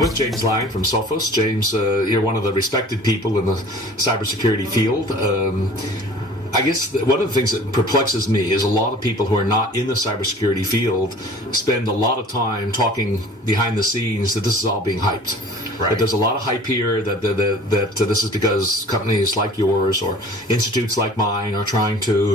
I'm with James Lyne from Sophos. James, you're one of the respected people in the cybersecurity field. I guess one of the things that perplexes me is a lot of people who are not in the cybersecurity field spend a lot of time talking behind the scenes that this is all being hyped. Right. That there's a lot of hype here, that this is because companies like yours or institutes like mine are trying to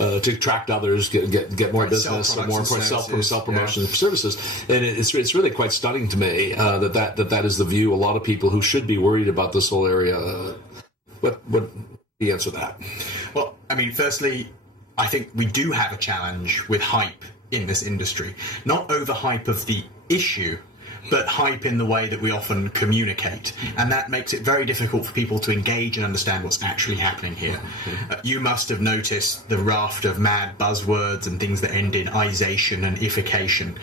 attract others, get more business, or more self-promotion services. And it's really quite stunning to me that is the view. A lot of people who should be worried about this whole area. What the answer to that? Well, I mean, firstly, I think we do have a challenge with hype in this industry. Not overhype of the issue, but hype in the way that we often communicate. And that makes it very difficult for people to engage and understand what's actually happening here. You must have noticed the raft of mad buzzwords and things that end in ization and ification,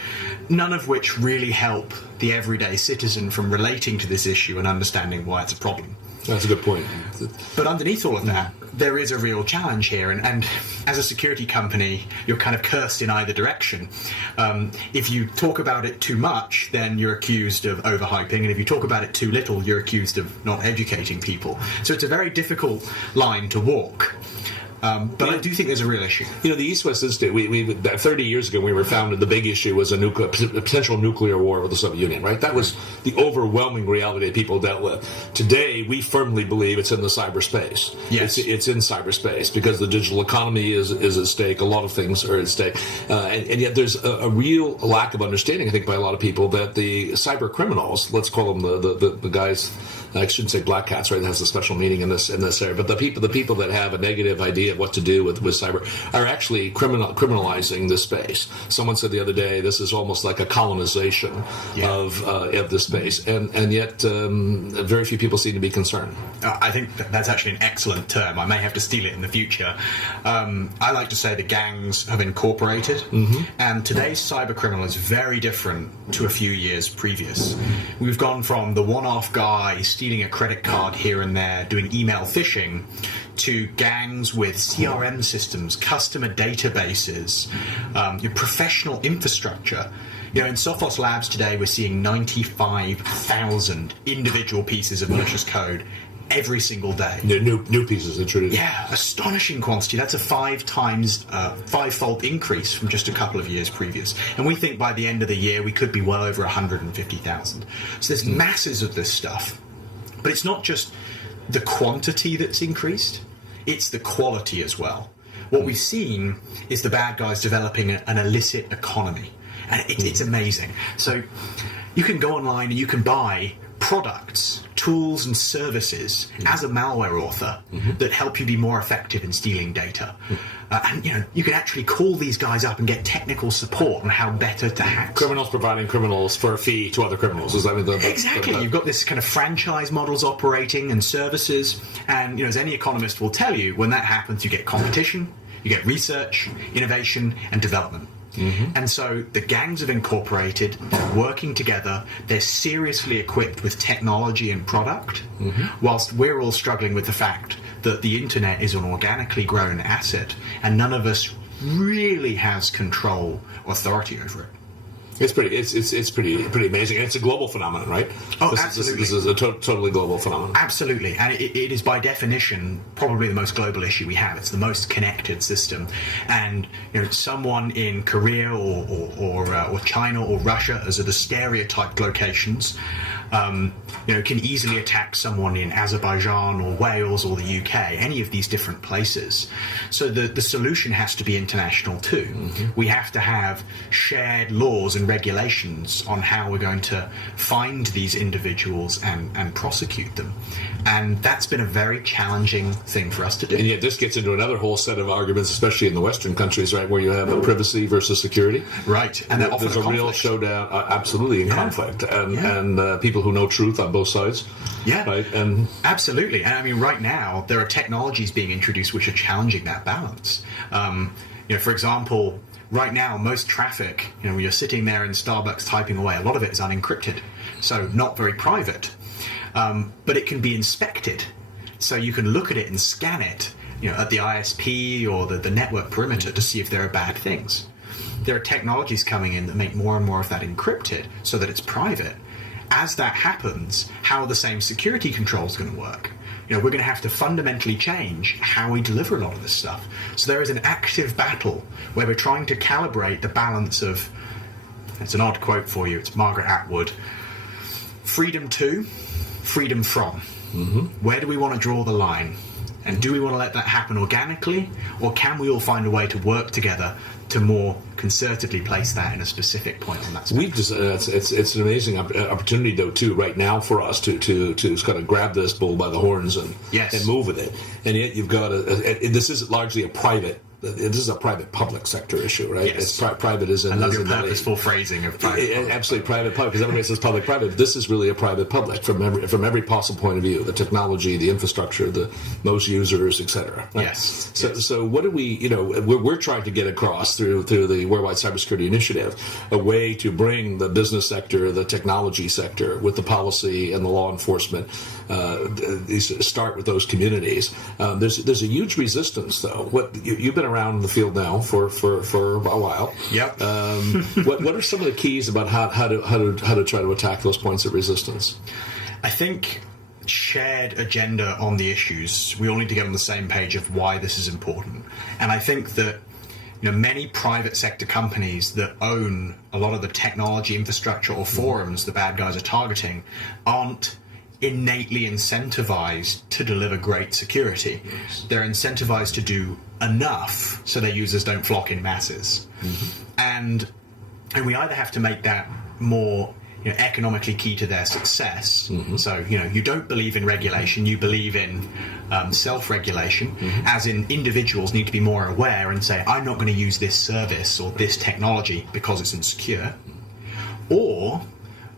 none of which really help the everyday citizen from relating to this issue and understanding why it's a problem. That's a good point. But underneath all of that, there is a real challenge here. And as a security company, you're kind of cursed in either direction. If you talk about it too much, then you're accused of overhyping. And if you talk about it too little, you're accused of not educating people. So it's a very difficult line to walk. But I do think there's a real issue. You know, the EastWest Institute, we 30 years ago, when we were founded, the big issue was a potential nuclear war with the Soviet Union, right? That was the overwhelming reality that people dealt with. Today, we firmly believe it's in the cyberspace. Yes. It's in cyberspace because the digital economy is at stake. A lot of things are at stake. And yet there's a real lack of understanding, I think, by a lot of people that the cyber criminals, let's call them the guys, I shouldn't say black cats, right? That has a special meaning in this area. But the people that have a negative idea of what to do with cyber are actually criminalizing this space. Someone said the other day, this is almost like a colonization of this space, and yet very few people seem to be concerned. I think that's actually an excellent term. I may have to steal it in the future. I like to say the gangs have incorporated, and today's cyber criminal is very different to a few years previous. We've gone from the one-off guy stealing a credit card here and there, doing email phishing, to gangs with CRM systems, customer databases, your professional infrastructure. You know, in Sophos Labs today, we're seeing 95,000 individual pieces of malicious code every single day. New pieces introduced. Yeah, astonishing quantity. That's a five-fold increase from just a couple of years previous. And we think by the end of the year, we could be well over 150,000. So there's masses of this stuff. But it's not just the quantity that's increased, it's the quality as well. What we've seen is the bad guys developing an illicit economy. And it's amazing. So you can go online and you can buy products, tools and services as a malware author that help you be more effective in stealing data. And you can actually call these guys up and get technical support on how better to hack. Criminals providing criminals for a fee to other criminals. Is that exactly? You've got this kind of franchise models operating and services, and as any economist will tell you, when that happens, you get competition, you get research, innovation, and development. And so the gangs have incorporated, they're working together, they're seriously equipped with technology and product, whilst we're all struggling with the fact that the internet is an organically grown asset and none of us really has control or authority over it. It's pretty amazing, and it's a global phenomenon, right? Oh, absolutely. This is a totally global phenomenon. Absolutely, and it is by definition probably the most global issue we have. It's the most connected system, and someone in Korea or China or Russia, as are the stereotyped locations, can easily attack someone in Azerbaijan or Wales or the UK, any of these different places. So the solution has to be international too. We have to have shared laws and regulations on how we're going to find these individuals and prosecute them. And that's been a very challenging thing for us to do. And yet this gets into another whole set of arguments, especially in the Western countries, right, where you have privacy versus security. Right. And there's a real showdown, absolutely, in conflict. And people who know truth on both sides. Yeah. Right? And absolutely. And I mean, right now, there are technologies being introduced which are challenging that balance. For example, right now, most traffic, when you're sitting there in Starbucks typing away, a lot of it is unencrypted, so not very private. But it can be inspected, so you can look at it and scan it, at the ISP or the network perimeter to see if there are bad things. There are technologies coming in that make more and more of that encrypted so that it's private. as that happens, how are the same security controls going to work? We're going to have to fundamentally change how we deliver a lot of this stuff. So there is an active battle where we're trying to calibrate the balance of, it's an odd quote for you, it's Margaret Atwood, freedom to, freedom from. Where do we want to draw the line? And do we want to let that happen organically, or can we all find a way to work together to more concertedly place that in a specific point on that spectrum? We've just it's an amazing opportunity though too right now for us to kind of grab this bull by the horns and move with it. And yet you've got this is largely a private. This is a private-public sector issue, right? Yes. It's private is in. I love your purposeful phrasing of private. Absolutely private-public, because everybody says public-private. This is really a private-public from every possible point of view: the technology, the infrastructure, the most users, etc. Right? Yes. So what do we? We're trying to get across through the Worldwide Cybersecurity Initiative a way to bring the business sector, the technology sector, with the policy and the law enforcement. Start with those communities. There's a huge resistance, though. You've been around in the field now for a while. Yep. What are some of the keys about how to try to attack those points of resistance? I think shared agenda on the issues. We all need to get on the same page of why this is important. And I think that many private sector companies that own a lot of the technology infrastructure or forums the bad guys are targeting aren't innately incentivized to deliver great security. Yes. They're incentivized to do enough so their users don't flock in masses. And we either have to make that more economically key to their success. So you don't believe in regulation, you believe in self-regulation, as in individuals need to be more aware and say, I'm not going to use this service or this technology because it's insecure. Or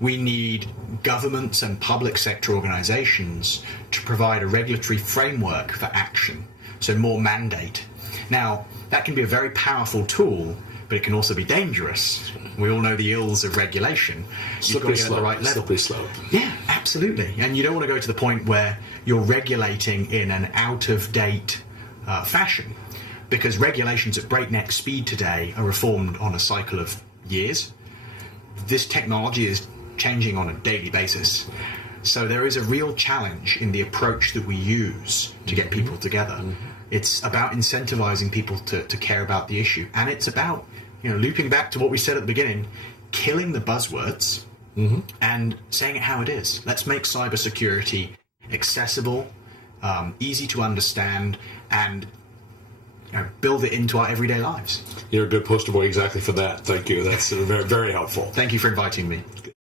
we need governments and public sector organizations to provide a regulatory framework for action, so more mandate. Now, that can be a very powerful tool, but it can also be dangerous. We all know the ills of regulation. Slippery slope. At the right level. Slippery slope. Yeah, absolutely. And you don't want to go to the point where you're regulating in an out-of-date fashion, because regulations at breakneck speed today are reformed on a cycle of years. This technology is changing on a daily basis. So there is a real challenge in the approach that we use to get people together. It's about incentivizing people to care about the issue. And it's about, looping back to what we said at the beginning, killing the buzzwords and saying it how it is. Let's make cybersecurity accessible, easy to understand, and build it into our everyday lives. You're a good poster boy exactly for that. Thank you. That's very, very helpful. Thank you for inviting me.